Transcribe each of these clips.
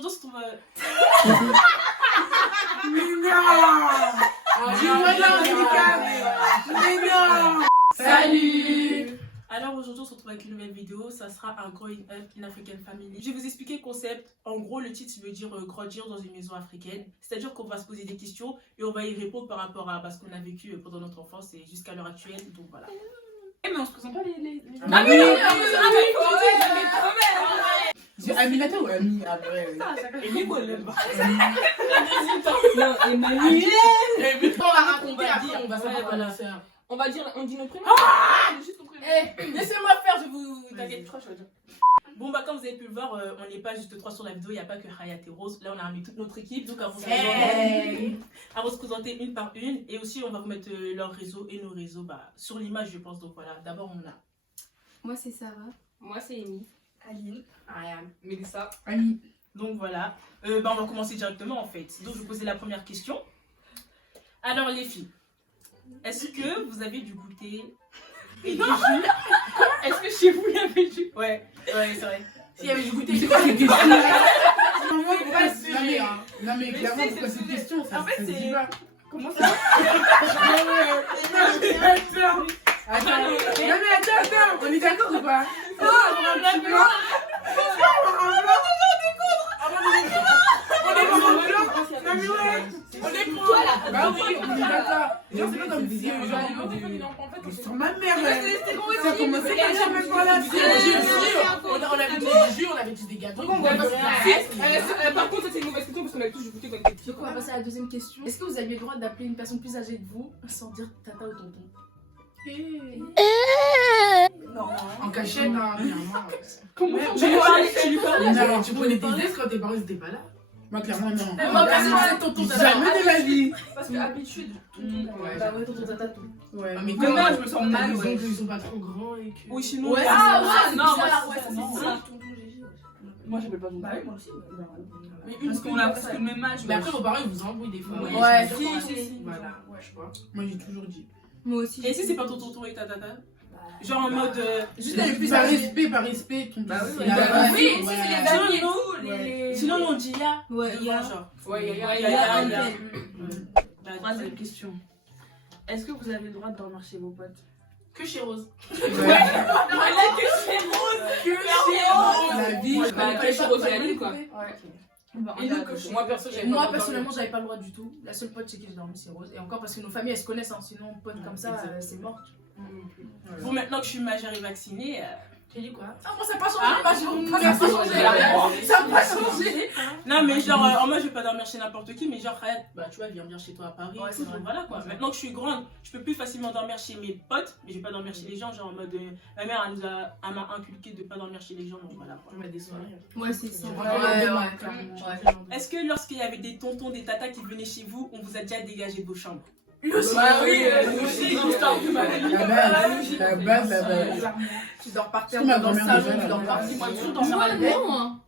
aujourd'hui, on se trouve... Salut. Alors aujourd'hui on se retrouve avec une nouvelle vidéo, ça sera un Growing Up in African Family. Je vais vous expliquer le concept. En gros le titre veut dire grandir dans une maison africaine. C'est-à-dire qu'on va se poser des questions et on va y répondre par rapport à ce qu'on a vécu pendant notre enfance et jusqu'à l'heure actuelle. Donc voilà. Mais on se présente pas les... Ah oui, C'est Aminata ou Ami après? Et moi elle va. Non, Emmanuel. On va raconter après, on va savoir comment faire. On va dire, on dit nos prénoms. Juste ton prénom. Laissez-moi faire, je vous... T'inquiète, je vais dire. Bon bah comme vous avez pu le voir, on n'est pas juste 3 sur la vidéo, il n'y a pas que Hayat et Rose. Là on a ramené toute notre équipe, donc à vous se présenter une par une. Et aussi on va vous mettre leur réseau et nos réseaux sur l'image je pense. Donc voilà, d'abord on a... Moi c'est Sarah. Moi c'est Amy. Aline. Ariane. Mélissa. Ami. Donc voilà, on va commencer directement en fait. Donc je vais poser la première question. Alors les filles, est-ce que vous avez du goûter et du jus? Est-ce que chez vous il y avait du... Ouais, c'est vrai. S'il y avait du goûter, c'est quoi ces questions? Non mais clairement, c'est quoi ces questions? En fait c'est... Comment ça? Attends, on est d'accord ou pas? On est pour toi là. Bah oui, on est d'accord. Genre c'est pas comme si sur ma mère. Ça commençait comme ça même pas là. On avait tous du jus, on avait tous des gâteaux. Par contre ça c'est une mauvaise question parce qu'on avait tous du goûter comme des petits. Donc on va passer à la deuxième question. Est-ce que vous aviez le droit d'appeler une personne plus âgée que vous sans dire tata ou tonton? Non. En cachette, hein. Comment Tu lui parlais? Non, tu prenais des aides quand tes parents étaient pas là. Moi clairement non. Moi personne ne tonton tata. Jamais de la vie. Parce que habitude. Bah ouais tonton tata tout. Ouais. Mais Comme moi, je me sens mal, Ils ouais. sont pas trop grands et que... Oui sinon... Ouais, non, moi, non, c'est ça. Moi j'appelle pas tonton. Bah oui, moi aussi. Parce qu'on a presque le même âge. Mais après vos parents ils vous embrouillent des fois. Ouais, si. Voilà, je vois. Moi j'ai toujours dit. Moi aussi. Et si c'est pas ton tonton et ta tata? Genre en mode... Juste les plus Par âgés. respect, ton Bah oui, c'est ouais. la- Oui, si, ouais. c'est les amis et tout. Ouais. Sinon on dit ya. Ouais, il y a. Genre. Ouais, Ya. Troisième question. Est-ce que vous avez le droit de dormir chez vos potes? Que chez Rose. La vie. Moi perso, j'avais Moi personnellement j'avais pas le droit du tout. La seule pote chez qui j'ai dormi c'est Rose. Et encore parce que nos familles elles se connaissent, hein. Sinon pote comme ça c'est mort. Bon maintenant que je suis majeure et vaccinée... J'ai dit quoi? Ah moi ça n'a pas changé. Ça n'a pas changé. Non mais genre en moi je vais pas dormir chez n'importe qui, mais genre Hayat, bah tu vois viens venir chez toi à Paris, Ouais, tout, c'est vrai. donc voilà quoi. Maintenant que je suis grande, je peux plus facilement dormir chez mes potes, mais je vais pas dormir chez les gens, genre en mode ma mère elle m'a inculqué de pas dormir chez les gens, donc voilà quoi. On m'a des soirées. Ouais c'est ça. Est-ce que lorsqu'il y avait des tontons, des tatas qui venaient chez vous, on vous a déjà dégagé de vos chambres? Bah oui, La base. Tu dors par terre C'est ma dans le grand-mère salon, déjà, tu dors là. partout. Moi toujours dans Moi ma non.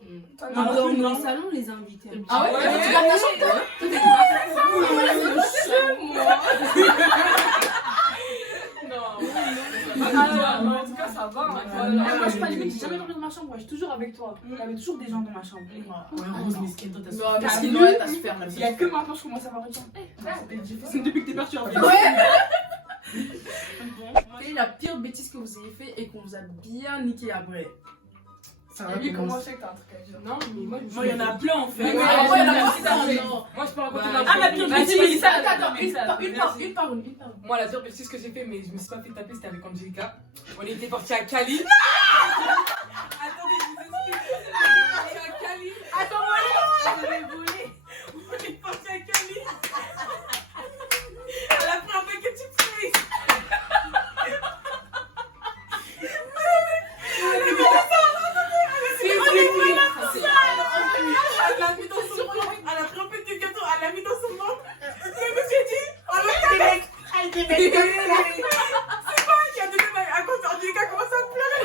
On dort dans le salon les invités. Ah ouais? Ouais. Tu gardes ta chambre En tout cas, ça va. Moi je suis pas limite, j'ai jamais dormi dans ma chambre, moi je suis toujours avec toi. Il y avait toujours des gens dans ma chambre. Ouais, Rose, mais ce qu'elle doit Non, mais Parce c'est que Noël, t'as super la Il y a que maintenant que je commence à avoir une chambre. C'est depuis que t'es parti en ville. Quelle est la pire bêtise que vous ayez fait et qu'on vous a bien niqué après? Ça va Lui, comment commencer. je sais que t'as un truc à dire? Non, mais moi, Moi il y en a plein en fait. Ouais, Ah ouais, la merci, pire merci. non. Moi, je peux raconter Ouais. ma Ah, la pire bêtise. Mélissa, Attends, une par une. Moi, la pire bêtise que j'ai fait, mais je me suis pas fait taper, c'était avec Angelica. On était partis à Cali. Attendez, je vous explique. On est partis à Cali. On est parti à Cali. Elle a pris un paquet de fruits. Elle l'a mis dans son ventre. Elle a pris un petit gâteau, elle l'a mis dans son ventre. Je me suis dit, oh le Québec. Elle dit, mais c'est quoi? Il y a des mecs à cause d'Angelica commence à pleurer.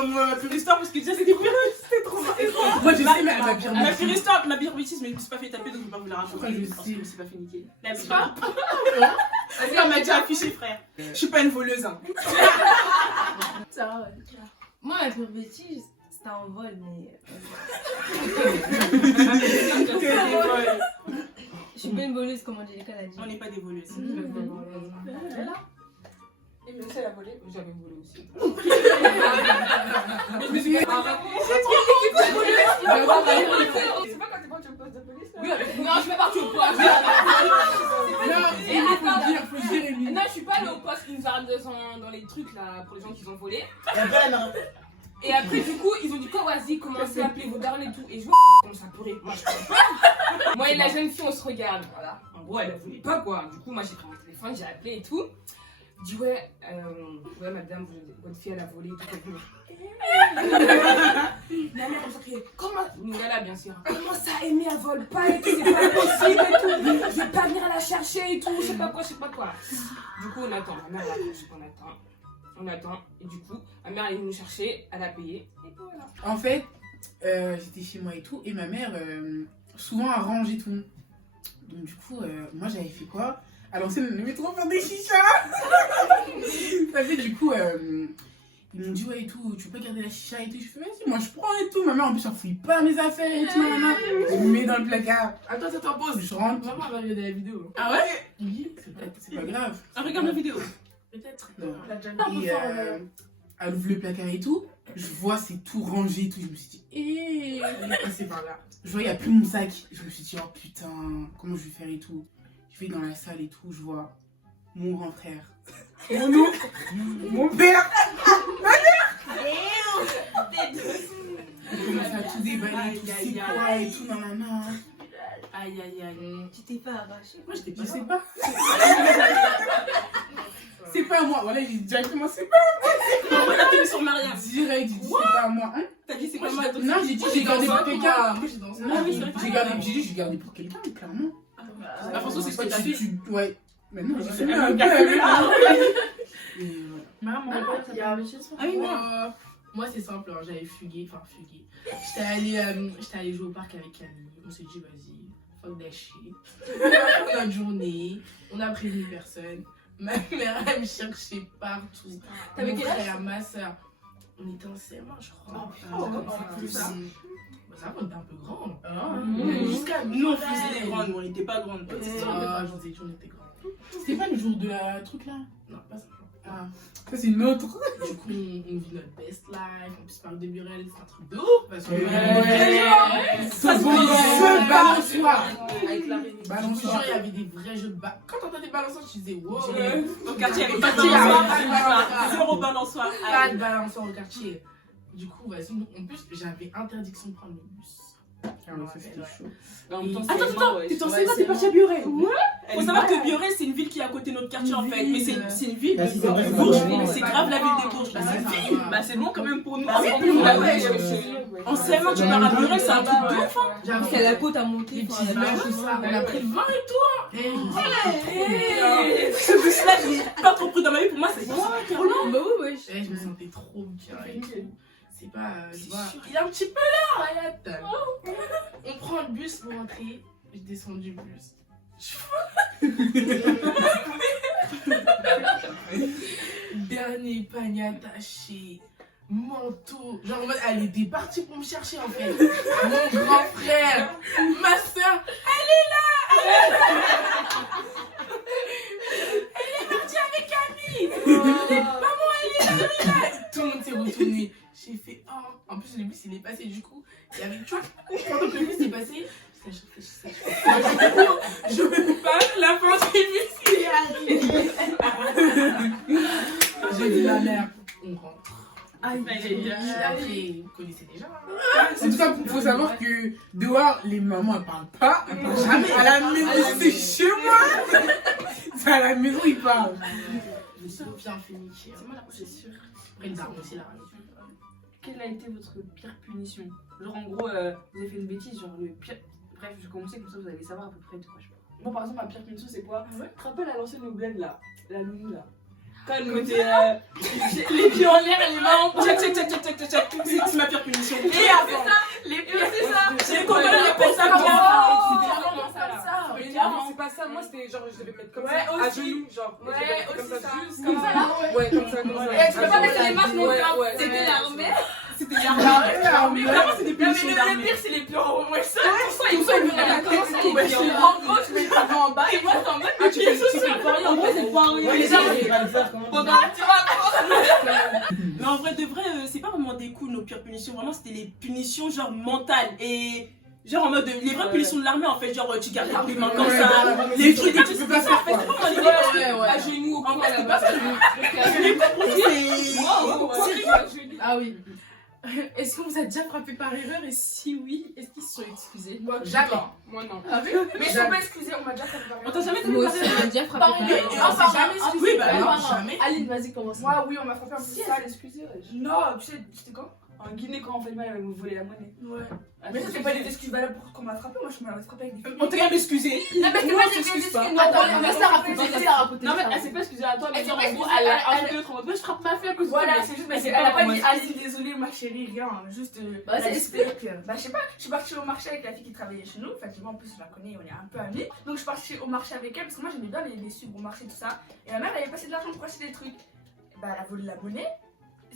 pas ma pire histoire parce que déjà c'était pire. C'était trop marrant. Moi je sais ma pire Ma pire histoire, ma pire bêtise, mais je me suis pas fait taper donc je vais pas vous la raconter. Pourquoi je Parce que je me suis pas fait niquer. La pire. On m'a déjà affiché, frère. Je suis pas une voleuse. Hein. Ça va, ouais. Moi, ma pire bêtise, c'était un vol, mais. Je suis pas une voleuse, comme Angelica l'a dit. On n'est pas des voleuses. Et mais aussi, elle a volé. J'avais volé aussi. C'est pas quand t'es parti au poste de police là? Oui, non, je suis pas partie au poste. faut dire Émilie. Non, je suis pas allée au poste qui nous a ramené dans les trucs là pour les gens qui ont volé. Et après, non. Et après, du coup, ils ont dit quoi, vas-y, commencez à appeler vos darons et tout. Et je commence à pleurer. Moi, je comprends pas. Moi et la jeune fille, on se regarde. Voilà. En gros, elle voulait pas quoi. Du coup, moi, j'ai pris mon téléphone, j'ai appelé et tout. Je dis, ouais, madame, votre fille, elle a volé et tout. La mère, elle s'est comment. Voilà, bien sûr. Comment ça, Amy, elle vole pas et tout, c'est pas possible et tout. Je vais pas venir la chercher et tout, je sais pas quoi, je sais pas quoi. Du coup, on attend. Ma mère, on attend. Et du coup, ma mère, elle est venue nous chercher, elle a payé. Et puis voilà. En fait, j'étais chez moi et tout, et ma mère, souvent, elle range et tout. Donc, du coup, moi, j'avais fait quoi? À l'ancienne, on aimait trop faire des chichas. Ça fait, du coup, ils m'ont dit, ouais, et tout, tu peux garder la chicha et tout. Je fais, vas-y, moi, je prends et tout. Ma mère, en plus, elle fouille pas mes affaires et tout, maman. Je me mets dans le placard. Attends, pause. Je rentre. Maman, elle va regarder la vidéo. Ah ouais? Oui, c'est pas grave. Ah, regarde la vidéo. Peut-être. Non. La Jane. Et elle ouvre le placard et tout. Je vois, c'est tout rangé et tout. Je me suis dit, elle est passée par là. Je vois, il n'y a plus mon sac. Je me suis dit, oh putain, comment je vais faire et tout. Je vais dans la salle et tout. Je vois mon grand frère. Mon oncle. Mon père. Ma mère. Je commence à tout déballer, tout c'est quoi et tout dans ma main. Aïe, aïe, aïe. Tu t'es pas arraché. Moi, j'étais pas Je là. sais pas. C'est pas moi. Voilà, j'ai dit directement, c'est pas Pourquoi t'as mis sur Maria? direct. J'ai dit, c'est pas moi. Hein? T'as dit c'est quoi ma Non, j'ai dit, j'ai gardé pour quelqu'un. Moi, j'ai dansé. Non, j'ai dit, j'ai gardé pour quelqu'un, clairement. La façon, c'est ce que t'as fait. Ouais. Mais non, j'ai fait Ah, un peu ah, avec. ah, Et voilà. Maman, il y a un métier Ah oui, moi. Moi, c'est simple, hein, j'avais fugué. J'étais allée jouer au parc avec Camille. On s'est dit, vas-y, fuck that shit. On a fait notre journée, on a prévenu personne. Ma mère, elle me cherchait partout. T'avais Mon quel âge? frère, ma soeur. On était en CM1, je crois. plus ça. Ça, on était un peu grands. Jusqu'à nous, on faisait les grandes, on n'était pas grandes. On était grands. C'était pas le jour de la truc là? Non, pas ça. Ah, ça c'est une autre. Du coup, on vit notre best life. En plus, parc de Burel, c'est un truc de ouf. Parce que Ça se balançoire. Avec la réunion. je te jure, il y avait des vrais jeux de balançoire. Quand t'entendais balançoire, tu disais wow. Au quartier, il n'y avait pas de Quartier, balançoire. Zéro balançoire. Pas de balançoire au quartier. Du coup, vas-y, en plus, j'avais interdiction de prendre le bus. Attends, t'es en CM1, t'es parti à Biorel. Faut savoir que Biorel, c'est une ville qui est à côté de notre quartier en fait. Mais c'est une ville Ah, si, c'est vrai, de c'est Bourges. vrai. Mais c'est grave la ville des Bourges. Bah, c'est ça. Bah, c'est long quand même pour nous. Bah, oui, Pour nous, bah, là, ouais, en CM1, tu pars à Biorel, c'est un truc de ouf. Parce qu'à la côte à monter. Les petits images, tout ça. On a pris le vin et tout. Ce bus-là, je l'ai pas trop pris dans ma vie. Pour moi, c'est trop long. Bah oui, Je me sentais trop bien et tout. C'est pas. Tu vois, il est un petit peu l'heure, Ayat. On prend le bus pour rentrer. Je descends du bus. Dernier panier attaché. Manteau. Genre, en mode, elle était partie pour me chercher en fait. Mon grand frère, ma soeur, elle est là. Elle est partie avec Camille. Maman, elle est là. Tout le monde s'est retourné. J'ai fait oh. En plus, le bus il est passé du coup. Il y avait, tu vois, pendant que le bus est passé, je réfléchissais. Je veux pas la fin du bus il est arrivé. J'ai dit la mère, on rentre. Aïe, Après, vous connaissez déjà. En tout cas, il faut savoir que dehors, les mamans elles parlent pas. Elles parlent jamais. À la maison, c'est chez moi. C'est à la maison, ils parlent. Je me suis bien fait niquer. C'est moi la c'est sûr. Après, le daron aussi la ramené. Quelle a été votre pire punition? Genre en gros, vous avez fait une bêtise, genre le pire. Bref, je vais commencer comme ça, vous allez savoir à peu près de quoi je parle. Moi par exemple, ma pire punition c'est quoi? Tu te rappelles à l'ancienne au bled là? La loulou là? Calme, les pieds en l'air et les mains en bas. Check. C'est ma pire punition. Et avant, les pieds, c'est ça. C'est comment on appelle ça comme bien. Mais non, c'est pas ça. Moi, c'était genre, je devais mettre comme ça, à genoux, genre. Ouais, comme aussi ça, ça. juste comme ça. Ouais, comme ça. Et tu peux pas mettre les mains non plus. C'était l'armée. C'était l'armée. Vraiment, c'est des Non, mais punitions le d'armée. pire, c'est les pieds en haut. Moi, ça, Tout ça, il a commencé les pieds en en gros, tu mets les pieds en bas et moi, t'es en mode. Ah, tu fais ça, c'est pas rien. En vrai, c'est pas rien. Ouais, les gens, ils vont le faire comment. Mais en vrai, de vrai, c'est pas vraiment des coups nos pires punitions. Vraiment, c'était les punitions genre mentales. Et genre en mode les vraies punitions de l'armée en fait. Genre tu gardes les mains comme ça. Les trucs, des trucs, c'est pas ça. C'était pas vraiment À genoux, En vrai, c'était pas ça. C'est. Ah oui. Est-ce qu'on vous a déjà frappé par erreur et si oui, est-ce qu'ils se sont excusés? Jamais. Moi, non. Ah oui? Mais je peux pas excuser, on m'a déjà fait On t'a jamais Moi fait aussi, on m'a déjà frappé par erreur. erreur. On s'est jamais excusé. Oui, bah non, jamais. Aline, vas-y, commence. Moi, oui, on m'a frappé un peu Si, sale. elle s'est excusée, ouais. Non, tu sais, c'était quand? En Guinée, quand on fait mal, elle m'a volé la monnaie. Ouais. Mais ça, c'est pas des excuses valables pour qu'on m'a frappé. Moi, je m'avais frappé avec des filles. On t'a quand même excusé. Non, mais c'est Moi, pas je des t'excuse pas. excuses. Attends, laisse la raconter, Non, mais elle s'est pas excusée à toi, mais Elle genre, s'est en pas gros, excusée, elle a elle- un, deux, trois. Moi, je frappe ma fille à cause de Voilà, toi. c'est juste, mais Elle elle sait a pas pas comment dit, elle allez, désolée, ma chérie, rien. Juste, Bah, elle a c'est expliqué. Bah, je sais pas, je suis partie au marché avec la fille qui travaillait chez nous. Effectivement, en plus, je la connais, on est un peu amis. Donc, je suis partie au marché avec elle parce que moi, j'aimais bien les suivre au marché, tout ça. Et ma mère, elle avait passé de l'argent pour acheter des trucs. Bah, elle a volé la monnaie.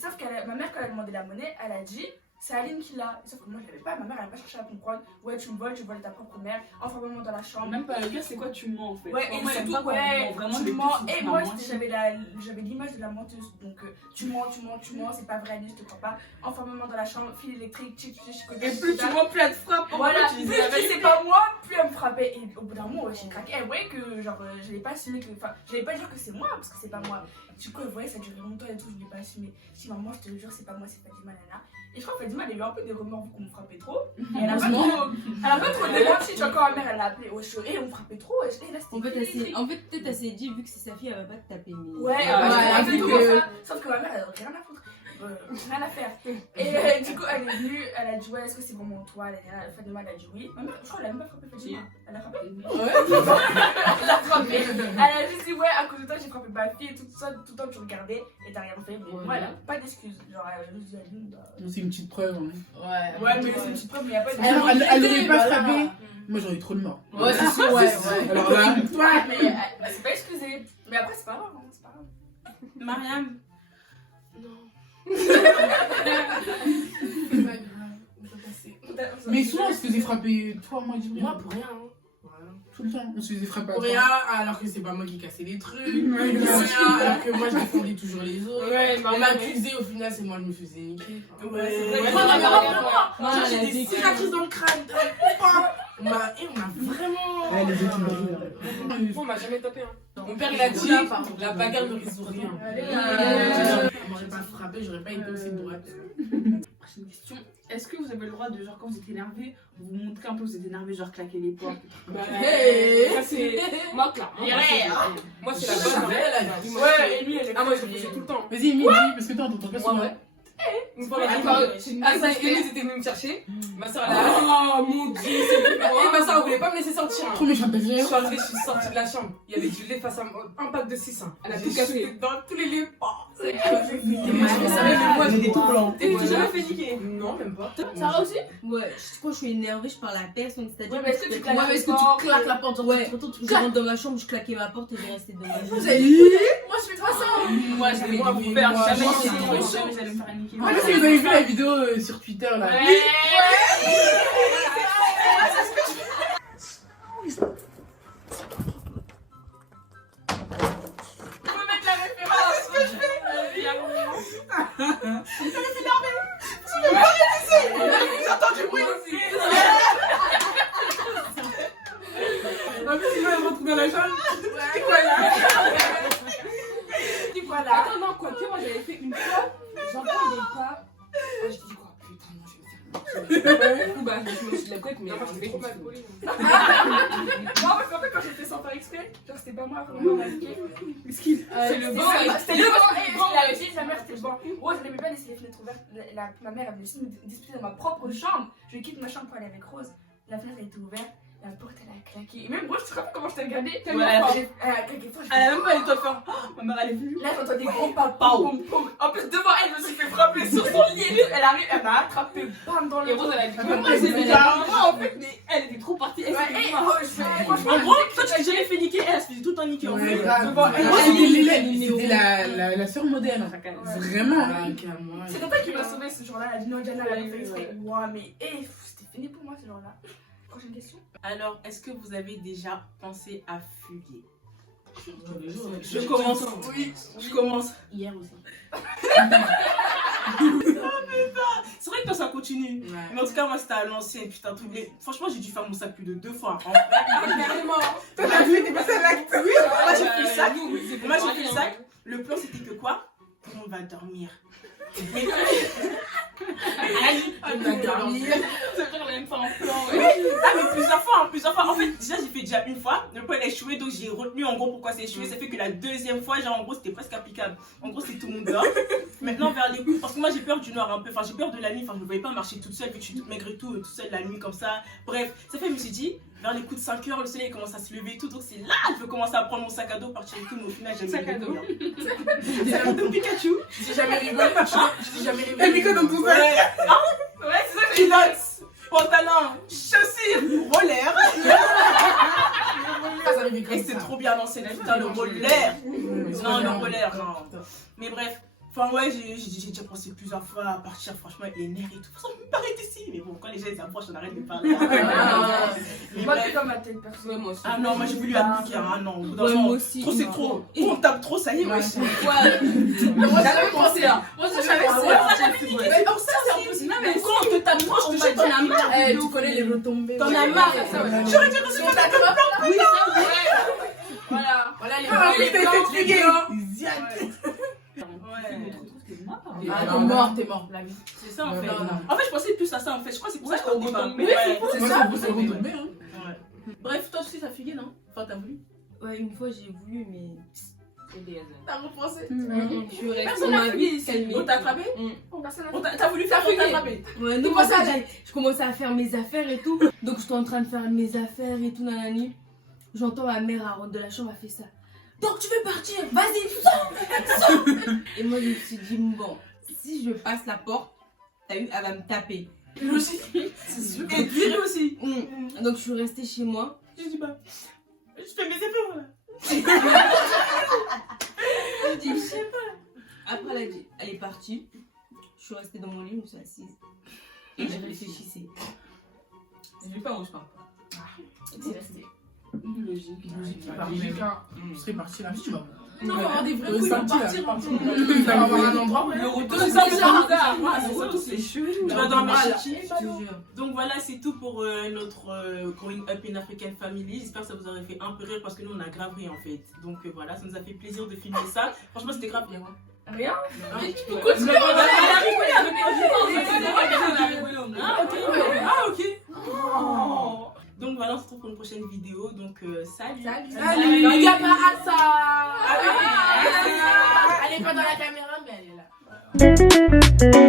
Sauf que ma mère, quand elle a demandé la monnaie, elle a dit. C'est Aline qui l'a. Sauf que moi, je l'avais pas. Ma mère, elle a pas cherché à comprendre. Ouais, tu me voles, tu voles ta propre mère. Enfin, vraiment dans la chambre. Même pas le pire, c'est quoi, tu mens en fait. Ouais, et moi, j'aime surtout, pas quand on ouais, ment. Vraiment, tu le mens. pire, c'est Et que moi, tu mens. j'avais l'image de la menteuse. Donc, tu mens, c'est pas vrai, je te crois pas. Enfin, maman dans la chambre, fil électrique, Et plus tu vois, plus elle te frappe. Voilà, tu plus disais la je dis c'est pas moi, plus elle me frappait. Et au bout d'un moment, ouais, j'ai craqué. Elle voyait que, genre, je l'ai pas assumé que. Enfin, je vais pas dire que c'est moi, parce que c'est pas moi. Du coup, elle voyait, ça durait longtemps et tout, je l'ai pas assumé. Je dis, maman, je te le jure, c'est pas moi, c'est Fatima, nana. Et je crois que Fatima, elle a eu un peu des remords vu qu'on me frappait trop. Et elle a pas trop démenti, tu vois, quand ma mère, elle l'a appelé, ouais, et on me frappait trop. Et là, En fait, peut-être elle s'est dit, vu que c'est sa fille, elle va pas te taper. Mais... Ouais, Ah, ouais, ouais, elle a fait vu tout que- comme ça. Sauf que ma mère, elle avait rien à foutre. Rien à faire. Et du coup, elle est venue, elle a dit, ouais, est-ce que c'est vraiment toi? Fatima, elle a dit oui. Ma mère, je crois, elle a même pas frappé Fatima. Elle a frappé. Elle a frappé. Elle a juste dit, ouais, à cause de toi, j'ai frappé ma fille et tout ça, tout le temps, tu regardais et t'as rien fait. Mais moi, elle a pas d'excuses. Genre, elle a juste dit, Aline, bah. C'est une petite preuve. Hein. Ouais. Ouais, mais c'est une petite preuve, mais y a pas de. Elle aurait pas voilà. frappé. Moi, j'aurais eu trop de morts. Ouais, c'est sûr, ouais. Alors là, Ouais, mais elle s'est pas excusée. Mais après, c'est pas grave, hein, c'est pas grave. Mariam. mais souvent, on se faisait frapper. Toi, moi, dis Moi, pour rien. Hein. tout le temps, on se faisait frapper. Pour rien, alors que c'est pas moi qui cassais les trucs. Pour rien, alors que moi je défendais toujours les autres. Ouais, On m'accusait, au final, c'est moi qui me faisais niquer. Ouais, c'est vrai. Moi, Moi, j'ai elle a des dit cicatrices dans le crâne. On a vraiment. Ouais, les autres, On m'a jamais tapé. Hein. Mon père, il a dit la bagarre ne résout rien. On m'aurait pas frappé, j'aurais pas été aussi droite. Prochaine question. Est-ce que vous avez le droit de, genre, quand vous êtes énervé, vous montrez un peu que vous êtes énervé, genre claquer les portes? Ça, c'est. Moi, clair. Moi, c'est la bonne. Ouais, et lui, elle est. Ah, moi, je le faisais tout le temps. Vas-y, Midi, parce que toi, on t'entend pas souvent. ouais. Une fois, Attends, ah, ça, Elise était venue me chercher. Ma soeur, elle a. Oh mon dieu, c'est plus. Et ma soeur, elle voulait pas me laisser sortir. Trop méchante, Je suis arrivée, je suis sortie de la chambre. Il y avait du lait face à moi. Un pack de 6. Elle a tout cassé dans tous les lieux. Oh, c'est Moi, j'ai des tout blancs. Et tu jamais fait niquer? Non, même pas. Ça va aussi? Ouais, quand je suis énervée, je parle à personne. C'est-à-dire Ouais, mais est-ce que tu claques ouais, la est-ce que porte? tu claques la porte? Ouais, je rentre dans ma chambre, je claquais ma porte et je restais dans ma chambre. Moi je fais pas ça. Moi, je vais Moi, vous moi, faire moi, jamais moi, niquer. moi, Vous allez me faire niquer. Je sais pas si vous avez vu la vidéo sur Twitter là. J'entends du bruit. En plus, il va rentrer dans la chambre. C'est quoi là? Dis quoi là? Attends, non, quoi que moi j'avais fait une fois, j'entends des pas. Oh, je dis quoi? Putain, non, je vais me faire. Du coup, bah, je me suis de la couette, mais je vais trop mal coller. Non, parce qu'en fait, quand j'étais sans faire exprès, genre c'était pas moi vraiment masqué. C'est le banc, C'était le banc, et il avait dit sa mère, c'était le banc. Oh, je n'aimais pas laisser les fenêtres ouvertes. Ma mère avait aussi me disputer dans ma propre chambre. Je quitte ma chambre pour aller avec Rose. La fenêtre elle était ouverte. La porte elle a claqué. Et même moi, je te rappelle comment je t'ai regardé. Ouais. Elle a claqué fort. Elle a même pas eu le temps de faire. Ma mère, elle est venue. Là, j'entends des gros pas. Pom, pom. En plus, devant elle, je me suis fait frapper sur son lit. Elle arrive, elle m'a attrapé, bam, dans le Et Rose, elle a dit, Ouais, moi, ouais, j'ai ouais. fait en fait, mais elle était trop partie. Elle Ouais, s'était et, marre. oh, je fais- franchement, En gros, toi, tu t'es jamais fait niquer, elle se faisait tout le temps niquer en Ouais, fait. grave. Devant elle. Moi, Ouais. c'était la sœur modèle. Vraiment. Moi. c'est comme ça qui m'a sauvé ce jour-là. Elle a dit non, Diana, elle a fait exprès. Ouah, mais c'était fini pour moi ce jour-là. Prochaine question. Alors, est-ce que vous avez déjà pensé à fuguer? Je commence. Oui, je commence. Hier aussi. C'est vrai que toi, ça continue. Ouais. Mais en tout cas, moi, c'était à l'ancienne, putain. Franchement, j'ai dû faire mon sac plus de 2 fois. En Carrément. Toi, t'as vu, t'es passé à l'acte. Moi, j'ai fait le sac. Nous, c'est Moi, j'ai pareil, fait le hein. sac. Le plan, c'était que quoi? Tout le monde va dormir. Mais On a dormi. Ça veut dire la même fois en plan, ouais. ah, mais plusieurs fois. En fait, déjà, j'ai fait déjà une fois. Le plan, il a échoué, donc j'ai retenu en gros pourquoi c'est échoué. Ça fait que la deuxième fois, genre, en gros, c'était presque applicable. En gros, c'est tout le monde dehors. Maintenant, vers les coups, parce que moi, j'ai peur du noir un peu. Enfin, j'ai peur de la nuit. Enfin, je ne voyais pas marcher toute seule, vu que je suis toute maigre et tout, toute seule la nuit comme ça. Bref, ça fait, je me suis dit, vers les coups de 5 heures, le soleil commence à se lever et tout. Donc, c'est là que je peux commencer à prendre mon sac à dos, partir et tout. Mais au final, j'ai Sac à dos. Sac à dos Pikachu. J'ai jamais rigolé. J'ai jamais rigolé. Et Miko, donc, tout ça. Ouais, c'est ça que j'ai dit. Culottes, pantalon, chaussures, roller. Ça arrivait comme Et c'est ça. trop bien lancé, là, putain, le roller. Non, le roller, non. Mais bref, enfin, ouais, j'ai déjà pensé plusieurs fois à partir, franchement, avec les nerfs et tout. Ça me paraît ici. Mais bon, quand les gens ils approchent, on arrête de parler. Mais Moi, bref. c'est comme ma tête perso. Ouais, moi aussi. Ah non, moi j'ai voulu appliquer, ah non. Au bout d'un Ouais, moment, moi aussi. trop, c'est trop. On tape trop, ça y est, ouais. Moi, j'avais pensé là. Moi, j'avais Mais comme ça, c'est en plus. Non, mais quand on te tape trop, je te jette, t'en as marre. Tu connais les retombées. T'en as marre. J'aurais dû recevoir Sur ta ta clope. Oui, ça, ouais. Voilà. Voilà les Ah, les putain, blancs, t'es les fugué. blancs. T'es mort. La vie. C'est ça en Ouais, fait. non, non. En fait, je pensais plus à ça en fait. Je crois que c'est pour ça que je comptais pas. retombait. Ouais, C'est ça, vous êtes retombé, hein. Ouais. Bref, toi aussi, ça fugué, non? Enfin, t'as voulu? Ouais, une fois j'ai voulu, mais. T'as repensé? Je suis restée Personne dans n'a ma fugué. vie calmée. On t'a attrapé? Personne n'a On T'as voulu faire pour t'attraper? Ouais, non, parce que je commençais à faire mes affaires et tout. Donc j'étais en train de faire mes affaires et tout, nanani. J'entends ma mère, elle rentre de la chambre, elle fait ça. Donc tu veux partir? Vas-y, sors! Et moi je me suis dit, bon, si je passe la porte, t'as vu, elle va me taper. Lui aussi. C'est sûr. Et lui aussi. Donc je suis restée chez moi. J'ai dit, bah, je fais mes efforts là. Je dis, je sais pas. Après, elle a dit, elle est partie. Je suis restée dans mon lit, je me suis assise. Et je réfléchissais. Je vais pas où je parle. C'est resté. Logique. Logique. Je serais parti là, tu vas. Non, on va avoir des vrais coups, ils Samedi, vont là. partir. Tu vas avoir un endroit. Le retour, C'est c'est ça, ça, c'est ça. ça. C'est ça, C'est c'est chelou. Tu vas dormir Voilà. chez qui? Je te jure. Donc voilà, c'est tout pour notre Growing Up in African Family. J'espère que ça vous aurait fait un peu rire parce que nous on a grave ri en fait. Donc voilà, ça nous a fait plaisir de filmer ça. Franchement, c'était grave bien. Rien. Pourquoi tu m'as Ah ok. Oh. Donc voilà, on se retrouve pour une prochaine vidéo. Donc salut. Salut. Il y a pas à ça. Elle est pas dans la caméra, mais elle est là.